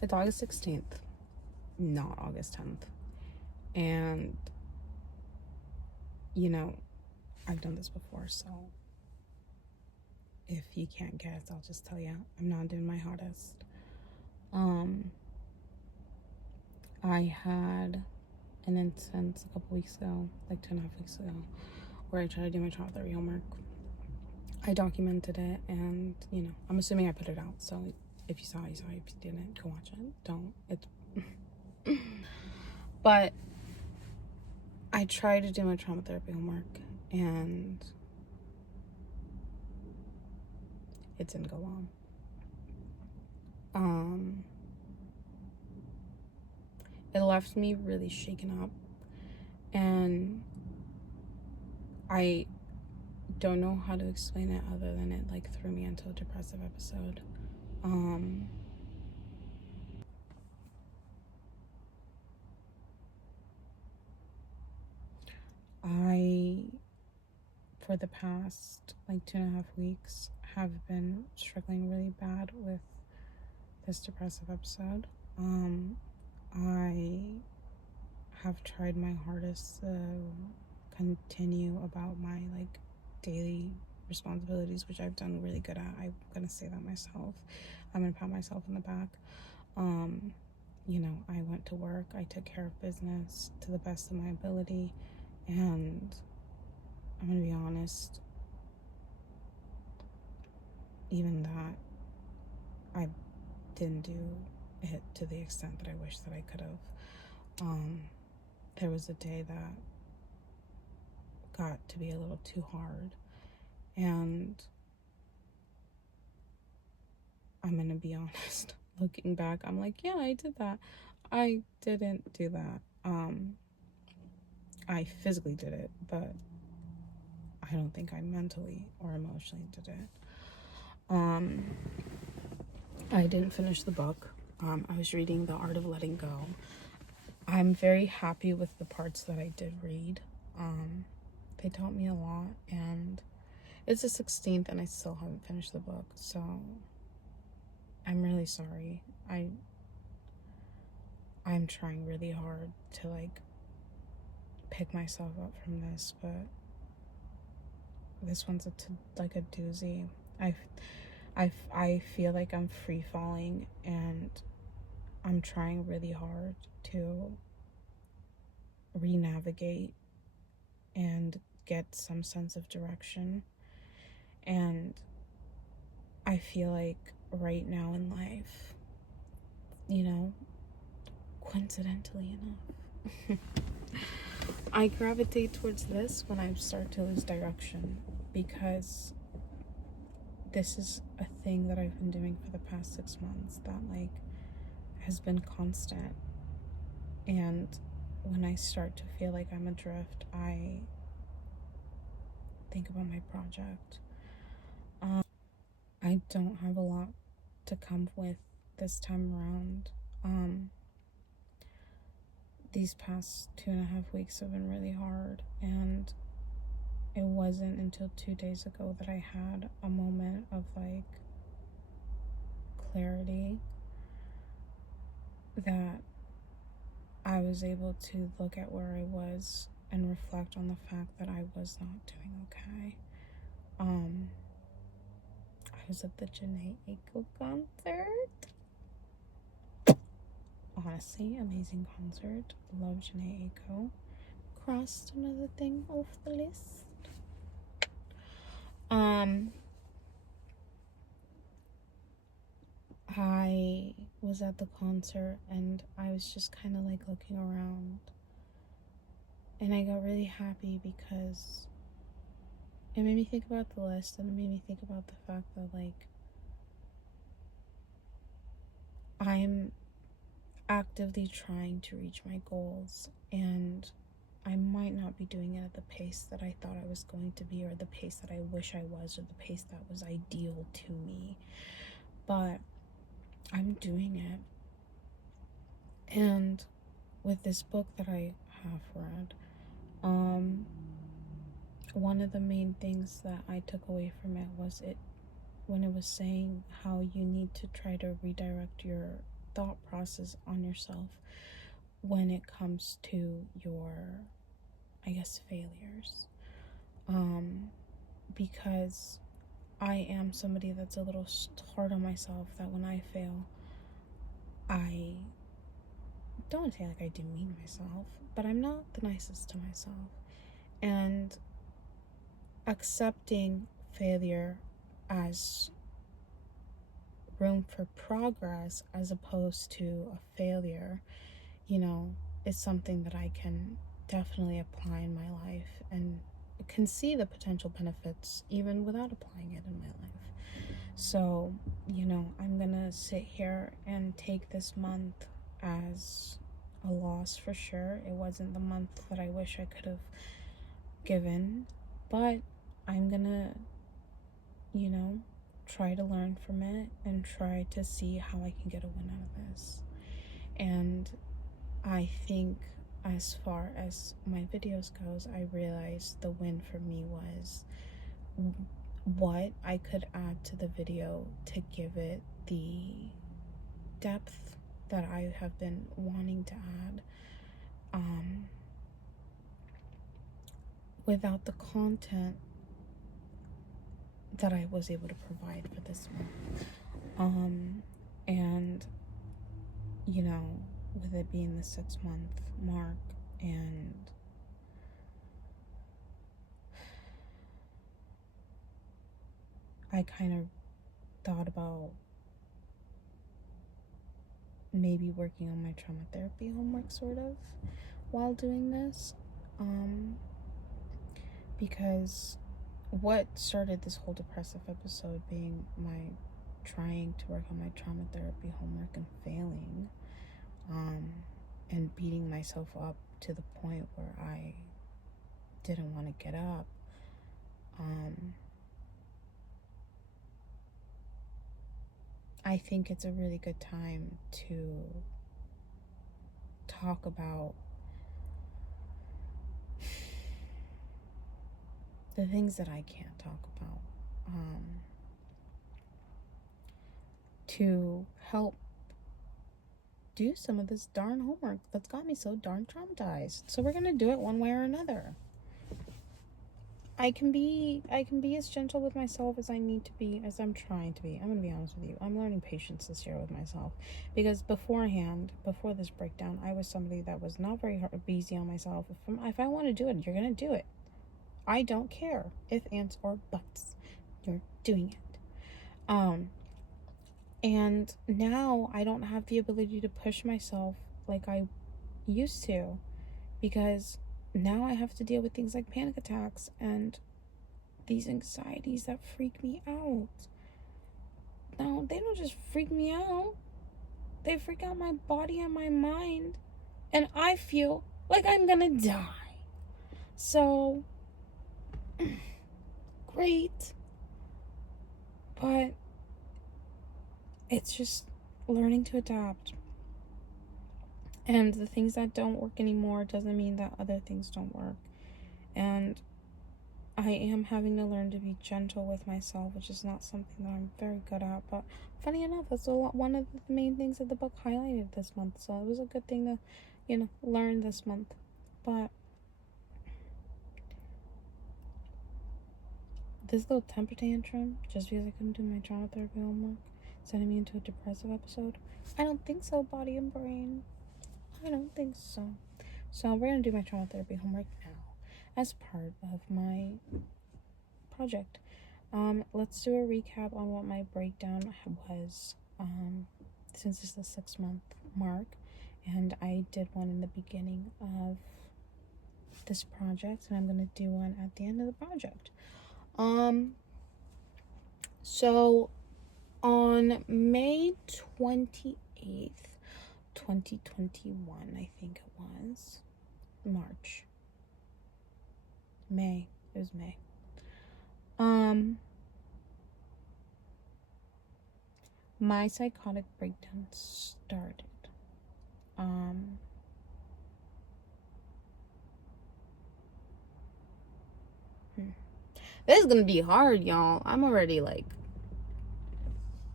It's August 16th, not August 10th. And, you know, I've done this before, so if you can't guess, I'll just tell you, I'm not doing my hottest. I had an instance a couple weeks ago, like 2.5 weeks ago, where I tried to do my child therapy homework. I documented it, and, you know, I'm assuming I put it out, so if you saw, you saw. If you didn't, go watch it. Don't. It's... But I tried to do my trauma therapy homework, and it didn't go well. It left me really shaken up, and I don't know how to explain it other than it like threw me into a depressive episode. I, for the past like 2.5 weeks, have been struggling really bad with this depressive episode. I have tried my hardest to continue about my like daily responsibilities, which I've done really good at. I'm gonna say that myself. I'm gonna pat myself in the back. You know, I went to work, I took care of business to the best of my ability, and I'm gonna be honest, even that, I didn't do it to the extent that I wish that I could have. There was a day that got to be a little too hard, and I'm gonna be honest, looking back, I'm like, yeah, I did that. I didn't do that. I physically did it, but I don't think I mentally or emotionally did it. I didn't finish the book. I was reading The Art of Letting Go. I'm very happy with the parts that I did read. They taught me a lot, and it's the 16th and I still haven't finished the book, so I'm really sorry. I'm trying really hard to like pick myself up from this, but this one's like a doozy. I feel like I'm free falling, and I'm trying really hard to re-navigate and get some sense of direction. And I feel like right now in life, you know, coincidentally enough, I gravitate towards this when I start to lose direction, because this is a thing that I've been doing for the past 6 months that like has been constant. And when I start to feel like I'm adrift, I think about my project. I don't have a lot to come with this time around. These past 2.5 weeks have been really hard, and it wasn't until 2 days ago that I had a moment of like clarity, that I was able to look at where I was and reflect on the fact that I was not doing okay. I was at the Jhené Aiko concert. Honestly, amazing concert. Love Jhené Aiko. Crossed another thing off the list. I was at the concert, and I was just kind of like looking around, and I got really happy because it made me think about the list, and it made me think about the fact that like I'm actively trying to reach my goals, and I might not be doing it at the pace that I thought I was going to be, or the pace that I wish I was, or the pace that was ideal to me, but I'm doing it. And with this book that I have read, one of the main things that I took away from it was when it was saying how you need to try to redirect thought process on yourself when it comes to your, I guess, failures. Because I am somebody that's a little hard on myself, that when I fail, I don't want to say like I demean myself, but I'm not the nicest to myself. And accepting failure as room for progress as opposed to a failure, you know, is something that I can definitely apply in my life and can see the potential benefits even without applying it in my life. So, you know, I'm gonna sit here and take this month as a loss for sure. It wasn't the month that I wish I could have given, but I'm gonna, you know, try to learn from it and try to see how I can get a win out of this. And I think as far as my videos goes, I realized the win for me was what I could add to the video to give it the depth that I have been wanting to add, without the content that I was able to provide for this month. And you know, with it being the 6-month mark, and I kind of thought about maybe working on my trauma therapy homework sort of while doing this, because what started this whole depressive episode being my trying to work on my trauma therapy homework and failing, and beating myself up to the point where I didn't want to get up, I think it's a really good time to talk about the things that I can't talk about, to help do some of this darn homework that's got me so darn traumatized. So we're gonna do it one way or another. I can be as gentle with myself as I need to be, as I'm trying to be. I'm gonna be honest with you. I'm learning patience this year with myself, because before this breakdown, I was somebody that was not very easy on myself. If I want to do it, you're gonna do it. I don't care if ands or buts. You're doing it. And now I don't have the ability to push myself like I used to, because now I have to deal with things like panic attacks and these anxieties that freak me out. Now, they don't just freak me out, they freak out my body and my mind, and I feel like I'm gonna die. So, great. But it's just learning to adapt. And the things that don't work anymore doesn't mean that other things don't work. And I am having to learn to be gentle with myself, which is not something that I'm very good at. But funny enough, that's one of the main things that the book highlighted this month. So it was a good thing to, you know, learn this month. But this little temper tantrum, just because I couldn't do my trauma therapy homework, sending me into a depressive episode, I don't think so, body and brain. I don't think so. So we're going to do my trauma therapy homework now as part of my project. Let's do a recap on what my breakdown was, since it's the 6-month mark, and I did one in the beginning of this project, and I'm going to do one at the end of the project. So on May 28th, 2021, I think it was May. It was May. My psychotic breakdown started. This is gonna be hard, y'all. I'm already like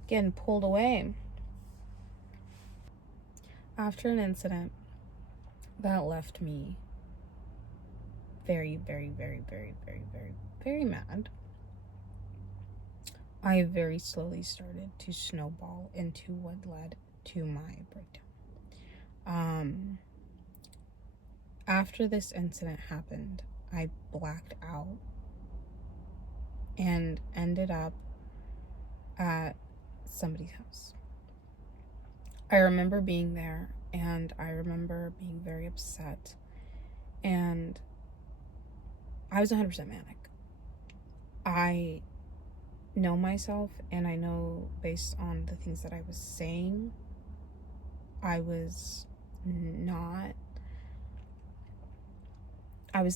getting pulled away. after an incident that left me very, very, very, very, very, very, very mad, I very slowly started to snowball into what led to my breakdown. After this incident happened, I blacked out and ended up at somebody's house. I remember being there, and I remember being very upset, and I was 100% manic. I know myself, and I know based on the things that I was saying, I was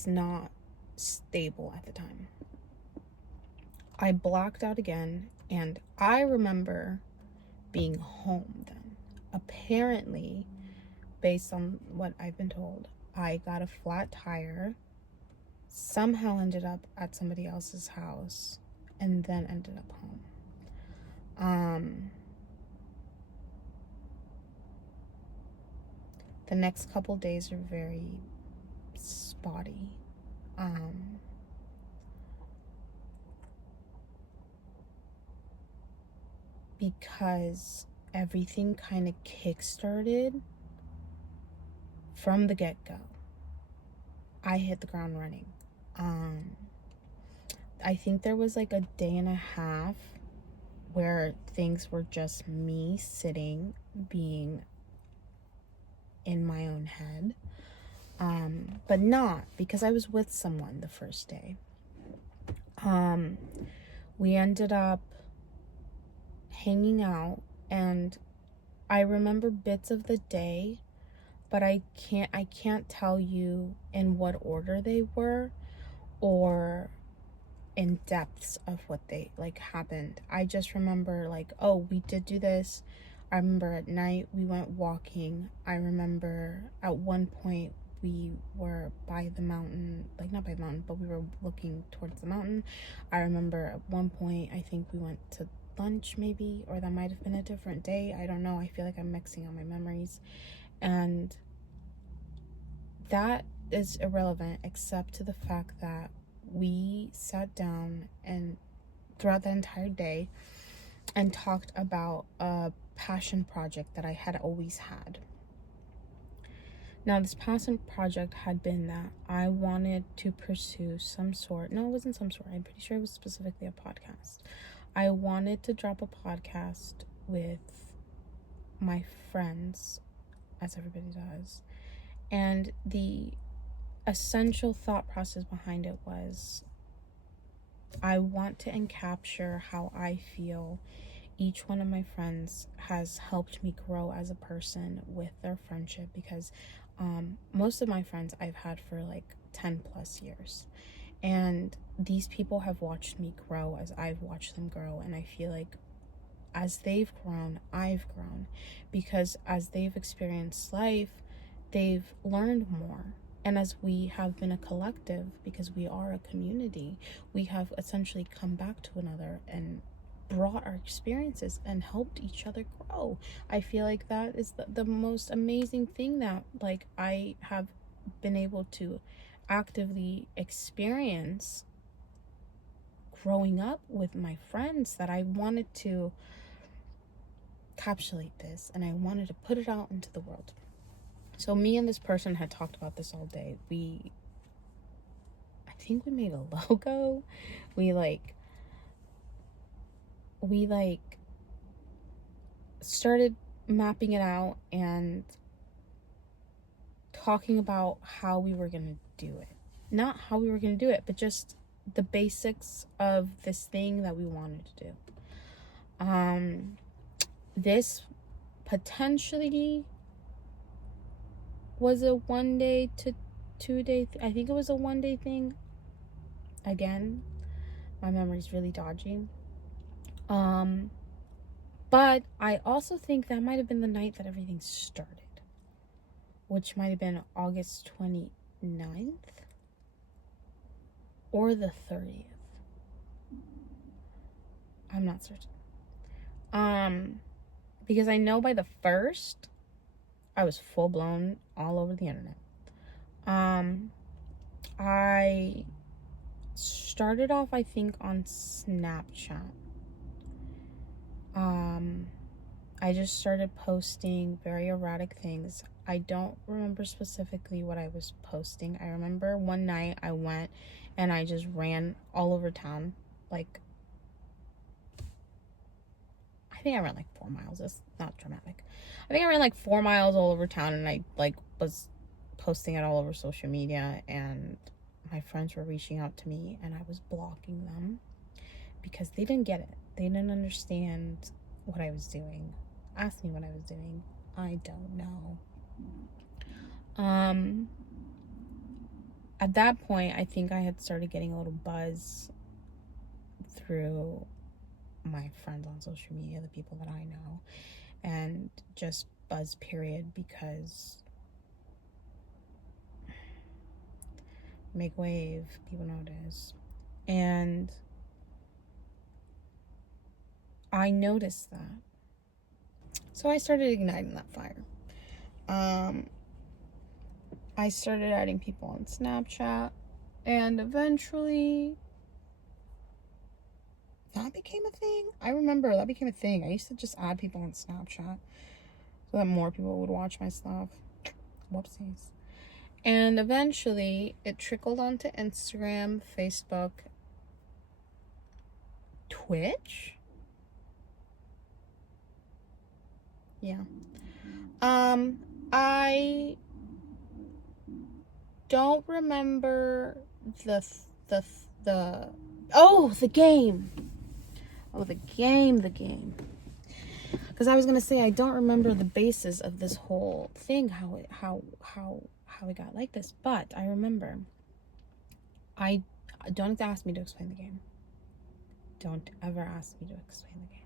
not stable at the time. I blacked out again, and I remember being home then. Apparently, based on what I've been told, I got a flat tire, somehow ended up at somebody else's house, and then ended up home. The next couple days are very spotty. Because everything kind of kickstarted from the get-go. I hit the ground running. I think there was like a day and a half where things were just me sitting, being in my own head. But not because I was with someone the first day. We ended up hanging out, and I remember bits of the day, but I can't tell you in what order they were or in depths of what they like happened. I just remember like, oh, we did do this. I remember at night we went walking. I remember at one point we were by the mountain, like not by the mountain, but we were looking towards the mountain. I remember at one point I think we went to lunch maybe, or that might have been a different day. I don't know. I feel like I'm mixing up my memories. And that is irrelevant except to the fact that we sat down and throughout the entire day and talked about a passion project that I had always had. Now, this passion project had been that I wanted to pursue some sort, no, it wasn't some sort, I'm pretty sure it was specifically a podcast. I wanted to drop a podcast with my friends, as everybody does, and the essential thought process behind it was I want to encapture how I feel each one of my friends has helped me grow as a person with their friendship, because most of my friends I've had for like 10 plus years, and these people have watched me grow as I've watched them grow, and I feel like as they've grown, I've grown, because as they've experienced life, they've learned more. And as we have been a collective, because we are a community, we have essentially come back to another and brought our experiences and helped each other grow. I feel like that is the most amazing thing that like I have been able to actively experience growing up with my friends, that I wanted to encapsulate this and I wanted to put it out into the world. So me and this person had talked about this all day. I think we made a logo. We started mapping it out and talking about how we were going to do it. Not how we were going to do it, but just the basics of this thing that we wanted to do. This potentially was a 1 day to 2 day I think it was a 1 day thing. Again, my memory's really dodgy. But I also think that might have been the night that everything started, which might have been August 29th or the 30th. I'm not certain. Because I know by the 1st, I was full blown all over the internet. I started off, I think, on Snapchat. I just started posting very erratic things. I don't remember specifically what I was posting. I remember one night I went and I just ran all over town. Like, I think I ran like 4 miles. That's not dramatic. I think I ran like 4 miles all over town, and I like was posting it all over social media, and my friends were reaching out to me and I was blocking them because they didn't get it. They didn't understand what I was doing. Ask me what I was doing. I don't know. At that point, I think I had started getting a little buzz through my friends on social media, the people that I know, and just buzz period, because make wave, people notice. And I noticed that. So I started igniting that fire. I started adding people on Snapchat, and eventually that became a thing. I remember that became a thing. I used to just add people on Snapchat so that more people would watch my stuff. Whoopsies. And eventually it trickled onto Instagram, Facebook, Twitch. Yeah. I don't remember the game. The game. Because I was gonna say I don't remember the basis of this whole thing, how it got like this, but I remember. I don't ask me to explain the game. Don't ever ask me to explain the game.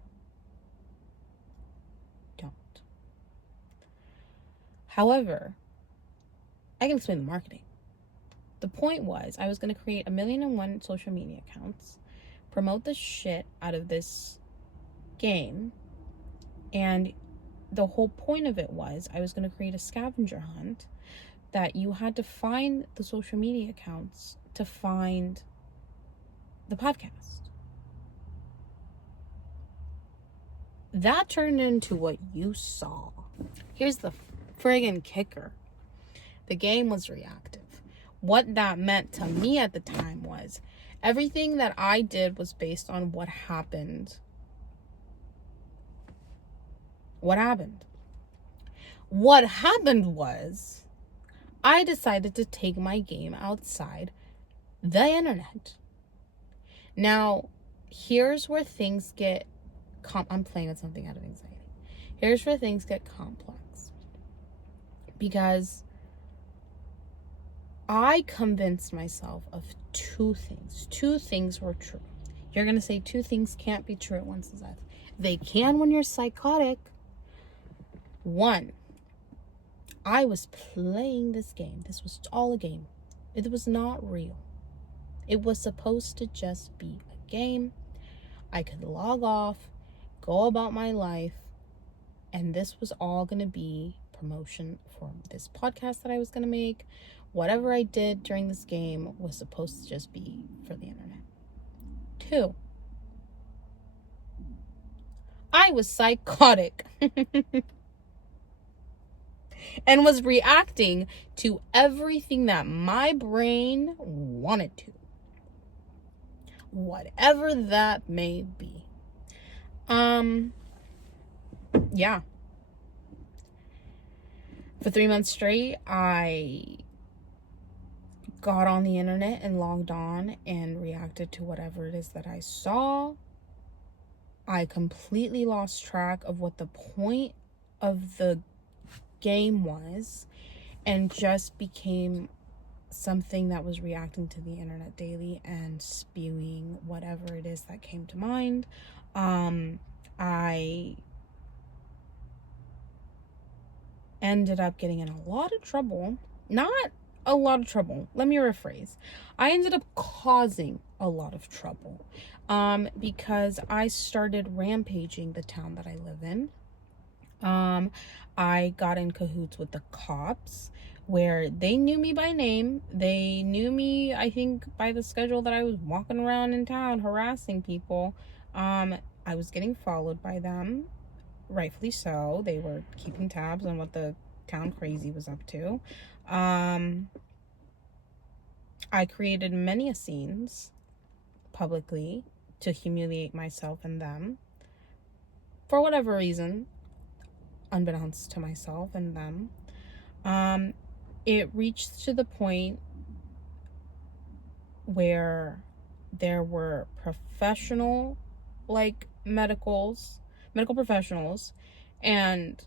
Don't. However, I can explain the marketing. The point was, I was going to create 1,000,001 social media accounts, promote the shit out of this game, and the whole point of it was I was going to create a scavenger hunt that you had to find the social media accounts to find the podcast. That turned into what you saw. Here's the friggin' kicker. The game was reactive. What that meant to me at the time was everything that I did was based on what happened. What happened was I decided to take my game outside the internet. Now, here's where things get I'm playing with something out of anxiety. Here's where things get complex. Because I convinced myself of two things. Two things were true. You're going to say two things can't be true at once. They can when you're psychotic. One, I was playing this game. This was all a game. It was not real. It was supposed to just be a game. I could log off, go about my life, and this was all going to be promotion for this podcast that I was going to make. Whatever I did during this game was supposed to just be for the internet. Two, I was psychotic and was reacting to everything that my brain wanted to, whatever that may be. Yeah. For 3 months straight, I got on the internet and logged on and reacted to whatever it is that I saw. I completely lost track of what the point of the game was and just became something that was reacting to the internet daily and spewing whatever it is that came to mind. I ended up getting in a lot of trouble. Not a lot of trouble. Let me rephrase. I ended up causing a lot of trouble because I started rampaging the town that I live in. I got in cahoots with the cops where they knew me by name. They knew me, I think, by the schedule that I was walking around in town harassing people. I was getting followed by them, rightfully so. They were keeping tabs on what the town crazy was up to. I created many scenes publicly to humiliate myself and them for whatever reason, unbeknownst to myself and them. It reached to the point where there were professional, like medical professionals, and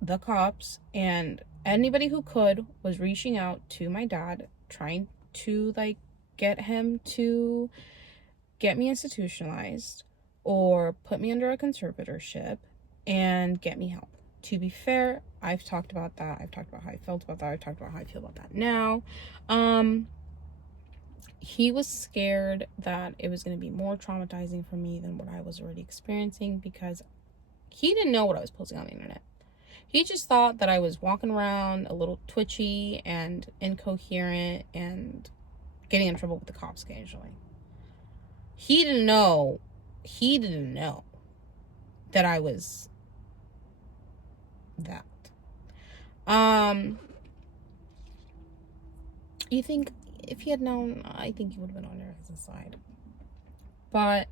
the cops, and anybody who could was reaching out to my dad, trying to like get him to get me institutionalized or put me under a conservatorship and get me help. To be fair, I've talked about that. I've talked about how I felt about that. I've talked about how I feel about that now. He was scared that it was going to be more traumatizing for me than what I was already experiencing, because he didn't know what I was posting on the internet. He just thought that I was walking around a little twitchy and incoherent and getting in trouble with the cops occasionally. He didn't know that I was that. You think if he had known, I think he would have been on your guys' side. But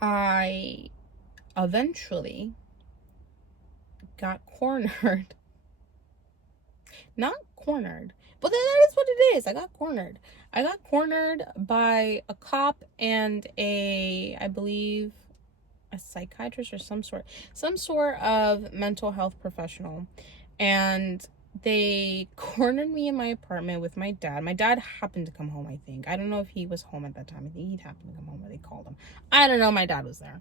I eventually got cornered. Not cornered, but that is what it is. I got cornered. I got cornered by a cop and I believe a psychiatrist or some sort of mental health professional, and they cornered me in my apartment with my dad. My dad happened to come home, I think. I don't know if he was home at that time. I think he happened to come home, or they called him. I don't know. My dad was there.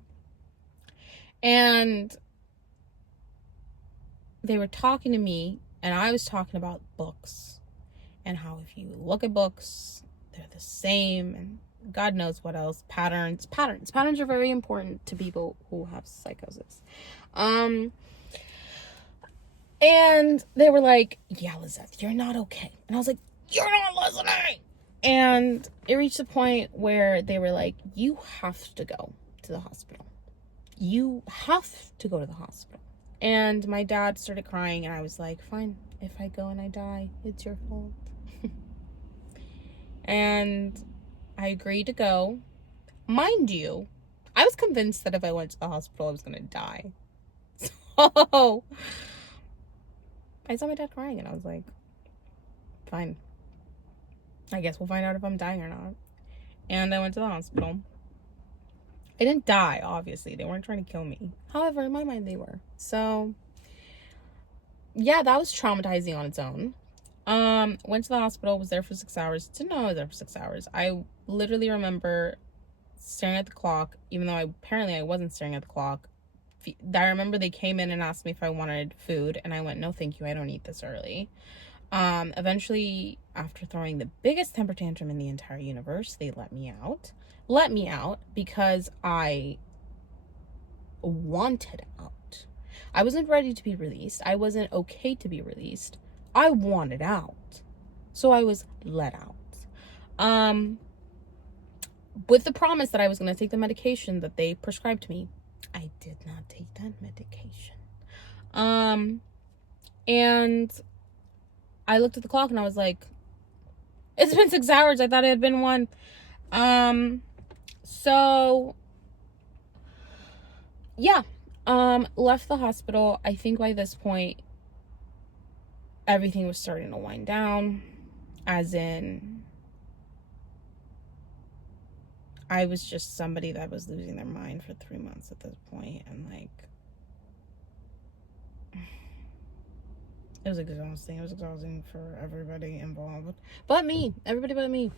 And they were talking to me, and I was talking about books and how if you look at books, they're the same, and God knows what else. Patterns are very important to people who have psychosis. And they were like, yeah, Lizette, you're not okay. And I was like, you're not listening. And it reached a point where they were like, you have to go to the hospital. You have to go to the hospital. And my dad started crying, and I was like, fine, if I go and I die, it's your fault. And I agreed to go. Mind you, I was convinced that if I went to the hospital, I was going to die. So I saw my dad crying, and I was like, fine. I guess we'll find out if I'm dying or not. And I went to the hospital. I didn't die, obviously. They weren't trying to kill me. However, in my mind, they were. So, yeah, that was traumatizing on its own. Went to the hospital, was there for 6 hours. Didn't know I was there for 6 hours. I literally remember staring at the clock, even though I wasn't staring at the clock. I remember they came in and asked me if I wanted food, and I went, no, thank you, I don't eat this early. Eventually, after throwing the biggest temper tantrum in the entire universe, they let me out because I wanted out. I wasn't ready to be released. I wasn't okay to be released. I wanted out. So I was let out. With the promise that I was going to take the medication that they prescribed to me. I did not take that medication. And I looked at the clock and I was like, it's been 6 hours. I thought it had been 1. So yeah, left the hospital. I think by this point, everything was starting to wind down, as in, I was just somebody that was losing their mind for 3 months at this point, and like, it was exhausting. It was exhausting for everybody involved, everybody but me.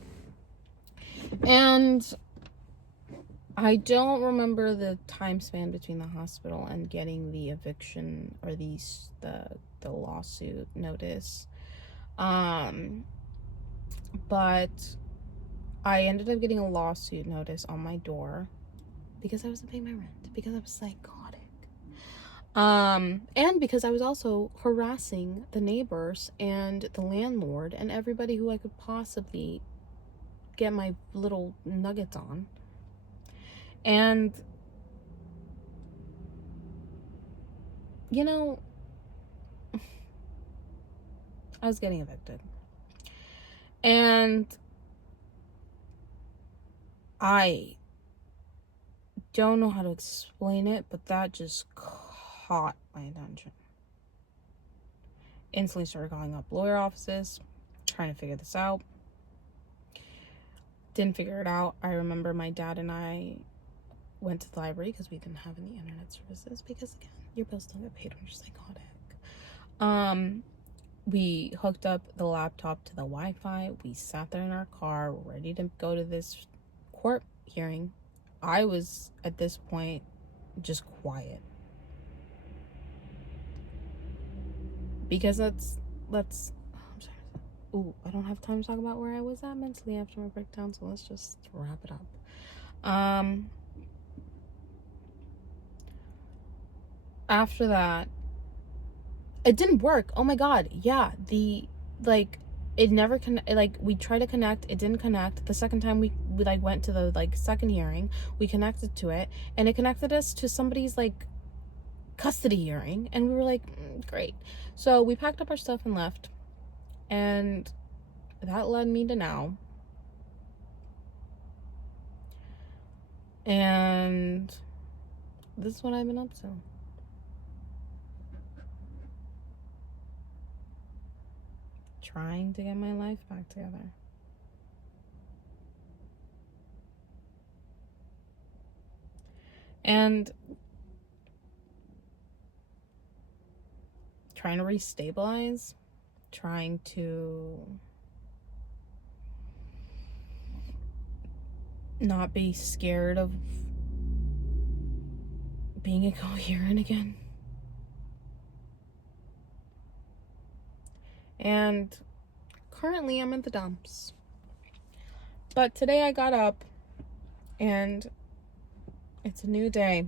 And I don't remember the time span between the hospital and getting the eviction or the lawsuit notice. But I ended up getting a lawsuit notice on my door because I wasn't paying my rent, because I was psychotic. And because I was also harassing the neighbors and the landlord and everybody who I could possibly get my little nuggets on. And, you know, I was getting evicted. And I don't know how to explain it, but that just caught my attention. Instantly started calling up lawyer offices, trying to figure this out. Didn't figure it out. I remember my dad and I went to the library because we didn't have any internet services, because again, your bills don't get paid when you're psychotic. We hooked up the laptop to the Wi-Fi. We sat there in our car ready to go to this court hearing. I was at this point just quiet, because I'm sorry. Ooh, I don't have time to talk about where I was at mentally after my breakdown, so let's just wrap it up. After that, it didn't work. Oh my god, yeah, it never we tried to connect, it didn't connect. The second time we went to the second hearing, we connected to it, and it connected us to somebody's custody hearing, and we were like, great. So we packed up our stuff and left, and that led me to now. And this is what I've been up to. Trying to get my life back together. And trying to restabilize, trying to not be scared of being incoherent again. And currently I'm in the dumps. But today I got up and it's a new day.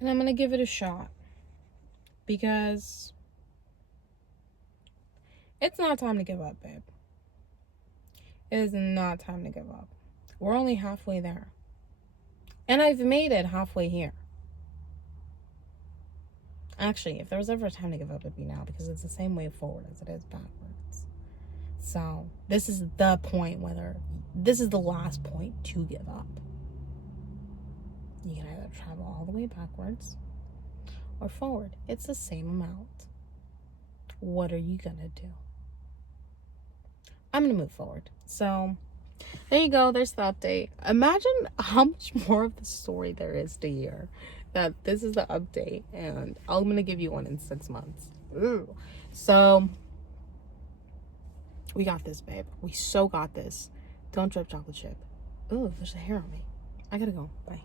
And I'm gonna give it a shot, because it's not time to give up, babe. It is not time to give up. We're only halfway there. And I've made it halfway here. Actually, if there was ever a time to give up, it'd be now, because it's the same way forward as it is backwards. So this is the point, this is the last point to give up. You can either travel all the way backwards or forward. It's the same amount. What are you gonna do? I'm gonna move forward. So there you go. There's the update. Imagine how much more of the story there is to hear. That this is the update, and I'm gonna give you one in 6 months. Ooh. So we got this, babe. We so got this. Don't drip chocolate chip. Ooh, there's a hair on me. I gotta go. Bye.